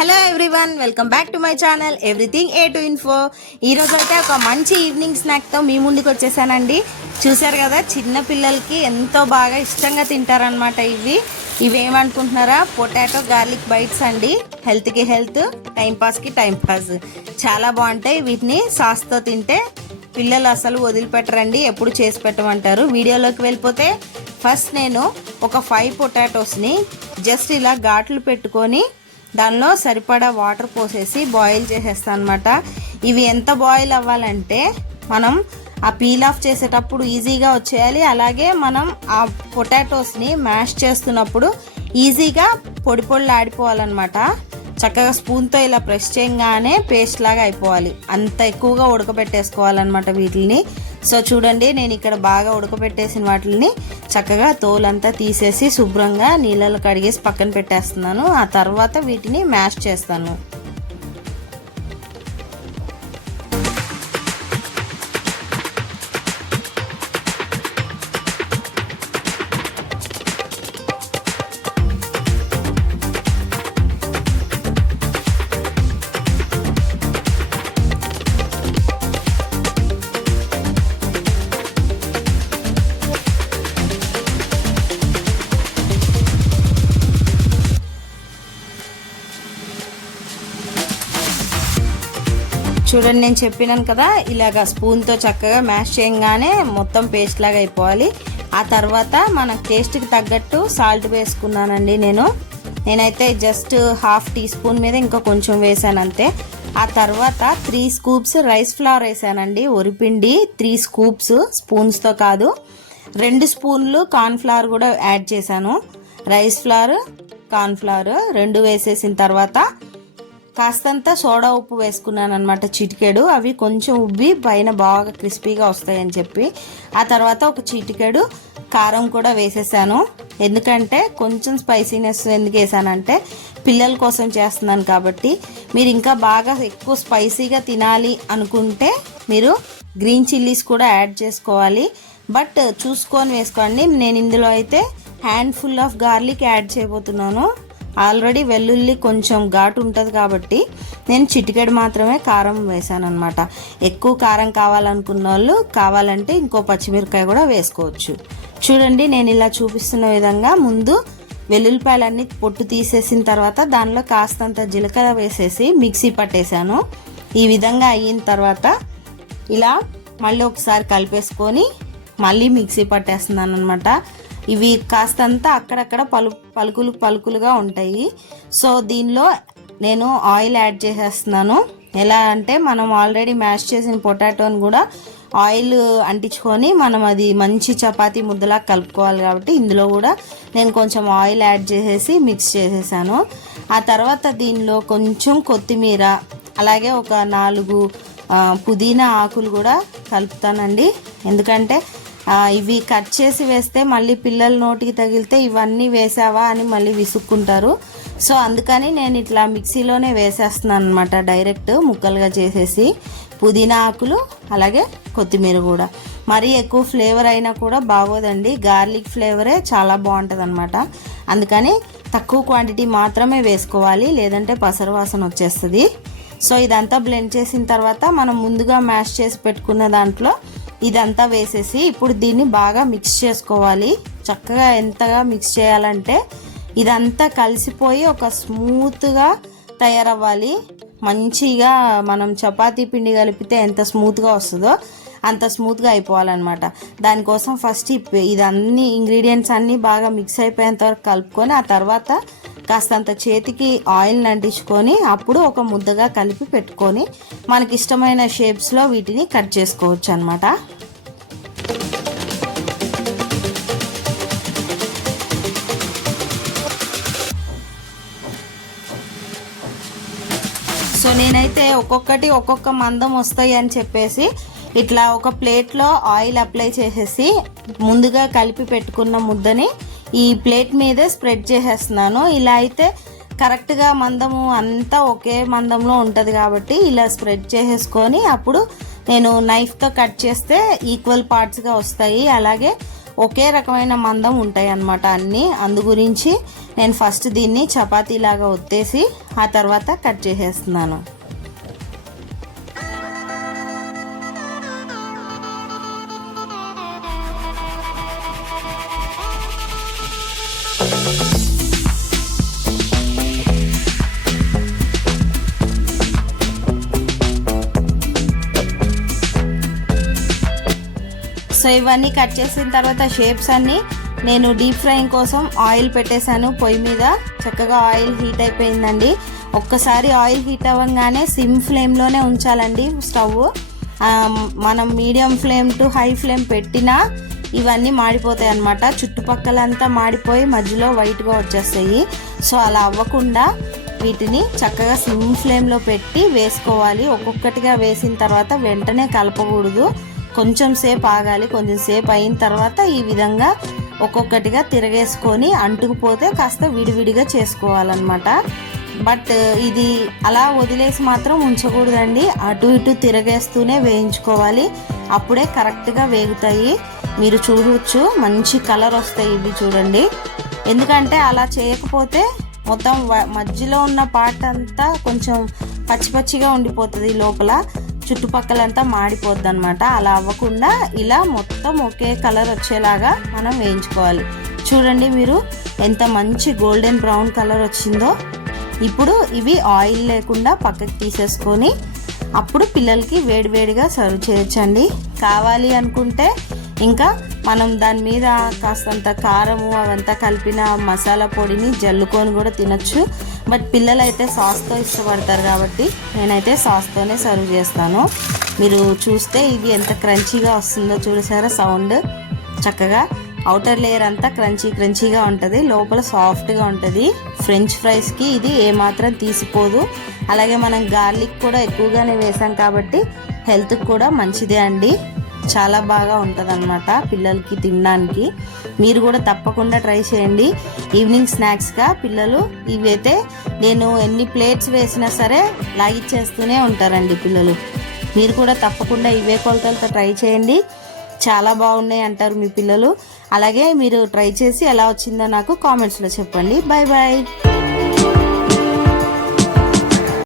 Hello everyone, welcome back to my channel everything A to info. ఈరోజు అయితే ఒక మంచి ఈవినింగ్ స్నాక్తో మీ ముందుకు వచ్చేసానండి. చూసారు కదా, చిన్న పిల్లలకి ఎంతో బాగా ఇష్టంగా తింటారనమాట. ఇవేమనుకుంటున్నారా, పొటాటో గార్లిక్ బైట్స్ అండి. హెల్త్కి హెల్త్, టైంపాస్కి టైంపాస్, చాలా బాగుంటాయి. వీటిని సాస్తో తింటే పిల్లలు అసలు వదిలిపెట్టరండి, ఎప్పుడు చేసి పెట్టమంటారు. వీడియోలోకి వెళ్ళిపోతే ఫస్ట్ నేను ఒక 5 పొటాటోస్ని జస్ట్ ఇలా ఘాట్లు పెట్టుకొని దానిలో సరిపడా వాటర్ పోసేసి బాయిల్ చేసేస్తాను అనమాట. ఇవి ఎంత బాయిల్ అవ్వాలంటే మనం ఆ పీల్ ఆఫ్ చేసేటప్పుడు ఈజీగా వచ్చేయాలి. అలాగే మనం ఆ పొటాటోస్ని మ్యాష్ చేస్తున్నప్పుడు ఈజీగా పొడి పొడిలు ఆడిపోవాలన్నమాట. చక్కగా స్పూన్తో ఇలా ప్రెస్ చేయగానే పేస్ట్ లాగా అయిపోవాలి. అంత ఎక్కువగా ఉడకబెట్టేసుకోవాలన్నమాట వీటిని. సో చూడండి, నేను ఇక్కడ బాగా ఉడకబెట్టేసిన వాటిని చక్కగా తోలంతా తీసేసి శుభ్రంగా నీళ్ళలో కడిగేసి పక్కన పెట్టేస్తున్నాను. ఆ తర్వాత వీటిని మ్యాష్ చేస్తాను. చూడండి, నేను చెప్పినాను కదా, ఇలాగ స్పూన్తో చక్కగా మ్యాష్ చేయగానే మొత్తం పేస్ట్ లాగా అయిపోవాలి. ఆ తర్వాత మన టేస్ట్కి తగ్గట్టు సాల్ట్ వేసుకున్నానండి. నేనైతే జస్ట్ ½ టీ స్పూన్ మీద ఇంకా కొంచెం వేసాను అంతే. ఆ తర్వాత 3 స్కూప్స్ రైస్ ఫ్లవర్ వేసానండి, వరిపిండి 3 స్కూప్స్, స్పూన్స్తో కాదు. 2 స్పూన్లు కార్న్ ఫ్లవర్ కూడా యాడ్ చేశాను. రైస్ ఫ్లవర్, కార్న్ ఫ్లవర్ 2 వేసేసిన తర్వాత కాస్తంత సోడా ఉప్పు వేసుకున్నాను అనమాట, చిటికెడు. అవి కొంచెం ఉబ్బి పైన బాగా క్రిస్పీగా వస్తాయని చెప్పి. ఆ తర్వాత ఒక చిటికెడు కారం కూడా వేసేసాను. ఎందుకంటే కొంచెం స్పైసీనెస్ ఎందుకు వేసానంటే పిల్లల కోసం చేస్తున్నాను కాబట్టి. మీరు ఇంకా బాగా ఎక్కువ స్పైసీగా తినాలి అనుకుంటే మీరు గ్రీన్ చిల్లీస్ కూడా యాడ్ చేసుకోవాలి, బట్ చూసుకొని వేసుకోండి. నేను ఇందులో అయితే హ్యాండ్ఫుల్ ఆఫ్ గార్లిక్ యాడ్ చేయబోతున్నాను. ఆల్రెడీ వెల్లుల్లి కొంచెం ఘాటు ఉంటుంది కాబట్టి నేను చిటికెడు మాత్రమే కారం వేసాను అనమాట. ఎక్కువ కారం కావాలనుకున్న వాళ్ళు కావాలంటే ఇంకో పచ్చిమిరకాయ కూడా వేసుకోవచ్చు. చూడండి, నేను ఇలా చూపిస్తున్న విధంగా ముందు వెల్లుల్లిపాయలన్నీ పొట్టు తీసేసిన తర్వాత దానిలో కాస్తంత జీలకర్ర వేసేసి మిక్సీ పట్టేశాను. ఈ విధంగా అయిన తర్వాత ఇలా మళ్ళీ ఒకసారి కలిపేసుకొని మళ్ళీ మిక్సీ పట్టేస్తున్నాను అనమాట. ఇవి కాస్తంత అక్కడక్కడ పలుకులుగా ఉంటాయి. సో దీనిలో నేను ఆయిల్ యాడ్ చేసేస్తున్నాను. ఎలా అంటే మనం ఆల్రెడీ మ్యాష్ చేసిన పొటాటోని కూడా ఆయిల్ అంటించుకొని మనం అది మంచి చపాతీ ముద్దలా కలుపుకోవాలి కాబట్టి ఇందులో కూడా నేను కొంచెం ఆయిల్ యాడ్ చేసేసి మిక్స్ చేసేసాను. ఆ తర్వాత దీనిలో కొంచెం కొత్తిమీర, అలాగే ఒక 4 పుదీనా ఆకులు కూడా కలుపుతానండి. ఎందుకంటే ఇవి కట్ చేసి వేస్తే మళ్ళీ పిల్లల నోటికి తగిలితే ఇవన్నీ వేసావా అని మళ్ళీ విసుక్కుంటారు. సో అందుకని నేను ఇట్లా మిక్సీలోనే వేసేస్తున్నాను అనమాట, డైరెక్ట్ ముక్కలుగా చేసేసి. పుదీనా ఆకులు అలాగే కొత్తిమీర కూడా. మరీ ఎక్కువ ఫ్లేవర్ అయినా కూడా బాగోదండి, గార్లిక్ ఫ్లేవరే చాలా బాగుంటుంది అనమాట. అందుకని తక్కువ క్వాంటిటీ మాత్రమే వేసుకోవాలి, లేదంటే పసరు వాసన వచ్చేస్తుంది. సో ఇదంతా బ్లెండ్ చేసిన తర్వాత మనం ముందుగా మ్యాష్ చేసి పెట్టుకున్న దాంట్లో ఇదంతా వేసేసి ఇప్పుడు దీన్ని బాగా మిక్స్ చేసుకోవాలి. చక్కగా ఎంతగా మిక్స్ చేయాలంటే ఇదంతా కలిసిపోయి ఒక స్మూత్గా తయారవ్వాలి. మంచిగా మనం చపాతీ పిండి కలిపితే ఎంత స్మూత్గా వస్తుందో అంత స్మూత్గా అయిపోవాలన్నమాట. దానికోసం ఫస్ట్ ఇదన్నీ ఇంగ్రీడియంట్స్ అన్నీ బాగా మిక్స్ అయిపోయేంత వరకు కలుపుకొని ఆ తర్వాత కాస్తంత చేతికి ఆయిల్ అంటించుకొని అప్పుడు ఒక ముద్దగా కలిపి పెట్టుకొని మనకి ఇష్టమైన షేప్స్లో వీటిని కట్ చేసుకోవచ్చు అనమాట. సో నేనైతే ఒక్కొక్క మందం వస్తాయి అని చెప్పేసి ఇట్లా ఒక ప్లేట్లో ఆయిల్ అప్లై చేసేసి ముందుగా కలిపి పెట్టుకున్న ముద్దని ఈ ప్లేట్ మీదే స్ప్రెడ్ చేసేస్తున్నాను. ఇలా అయితే కరెక్ట్గా మందము అంతా ఒకే మందంలో ఉంటుంది కాబట్టి ఇలా స్ప్రెడ్ చేసేసుకొని అప్పుడు నేను నైఫ్తో కట్ చేస్తే ఈక్వల్ పార్ట్స్గా వస్తాయి. అలాగే ఒకే రకమైన మందం ఉంటాయి అన్నమాట అన్నీ. అందు గురించి నేను ఫస్ట్ దీన్ని చపాతీలాగా ఒత్తేసి ఆ తర్వాత కట్ చేసేస్తున్నాను. సో ఇవన్నీ కట్ చేసిన తర్వాత షేప్స్ అన్నీ నేను డీప్ ఫ్రైయింగ్ కోసం ఆయిల్ పెట్టేశాను పొయ్యి మీద. చక్కగా ఆయిల్ హీట్ అయిపోయిందండి. ఒక్కసారి ఆయిల్ హీట్ అవ్వగానే సిమ్ ఫ్లేమ్లోనే ఉంచాలండి స్టవ్. మనం medium flame to high flame పెట్టినా ఇవన్నీ మాడిపోతాయి అన్నమాట. చుట్టుపక్కలంతా మాడిపోయి మధ్యలో వైట్గా వచ్చేస్తాయి. సో అలా అవ్వకుండా వీటిని చక్కగా సిమ్ ఫ్లేమ్లో పెట్టి వేసుకోవాలి. ఒక్కొక్కటిగా వేసిన తర్వాత వెంటనే కలపకూడదు, కొంచెం సేపు ఆగాలి. కొంచెం సేపు అయిన తర్వాత ఈ విధంగా ఒక్కొక్కటిగా తిరగేసుకొని అంటుకుపోతే కాస్త విడివిడిగా చేసుకోవాలన్నమాట. బట్ ఇది అలా వదిలేసి మాత్రం ఉంచకూడదండి, అటు ఇటు తిరగేస్తూనే వేయించుకోవాలి. అప్పుడే కరెక్ట్గా వేగుతాయి. మీరు చూడవచ్చు మంచి కలర్ వస్తాయి ఇవి చూడండి. ఎందుకంటే అలా చేయకపోతే మొత్తం మధ్యలో ఉన్న పార్ట్ అంతా కొంచెం పచ్చి పచ్చిగా ఉండిపోతుంది, లోపల చుట్టుపక్కలంతా మాడిపోద్ది అనమాట. అలా అవ్వకుండా ఇలా మొత్తం ఒకే కలర్ వచ్చేలాగా మనం వేయించుకోవాలి. చూడండి మీరు ఎంత మంచి గోల్డెన్ బ్రౌన్ కలర్ వచ్చిందో. ఇప్పుడు ఇవి ఆయిల్ లేకుండా పక్కకి తీసేసుకొని అప్పుడు పిల్లలకి వేడివేడిగా సర్వ్ చేయొచ్చండి. కావాలి అనుకుంటే ఇంకా మనం దాని మీద కాస్తంత కారము అవంతా కలిపిన మసాలా పొడిని జల్లుకొని కూడా తినొచ్చు. బట్ పిల్లలు అయితే సాస్తో ఇష్టపడతారు కాబట్టి నేనైతే సాస్తోనే సర్వ్ చేస్తాను. మీరు చూస్తే ఇవి ఎంత క్రంచీగా వస్తుందో చూసారా సౌండ్. చక్కగా అవుటర్ లేయర్ అంతా క్రంచీగా ఉంటుంది, లోపల సాఫ్ట్గా ఉంటుంది. ఫ్రెంచ్ ఫ్రైస్కి ఇది ఏమాత్రం తీసిపోదు. అలాగే మనం గార్లిక్ కూడా ఎక్కువగానే వేసాం కాబట్టి హెల్త్కి కూడా మంచిదే అండి. చాలా బాగా ఉంటుంది అన్నమాట పిల్లలకి తినడానికి. మీరు కూడా తప్పకుండా ట్రై చేయండి. ఈవినింగ్ స్నాక్స్గా పిల్లలు ఇవైతే నేను ఎన్ని ప్లేట్స్ వేసినా సరే లాగిచ్చేస్తూనే ఉంటారండి పిల్లలు. మీరు కూడా తప్పకుండా ఇవే కొలతలతో ట్రై చేయండి. చాలా బాగున్నాయి అంటారు మీ పిల్లలు. అలాగే మీరు ట్రై చేసి ఎలా వచ్చిందో నాకు కామెంట్స్లో చెప్పండి. Bye bye.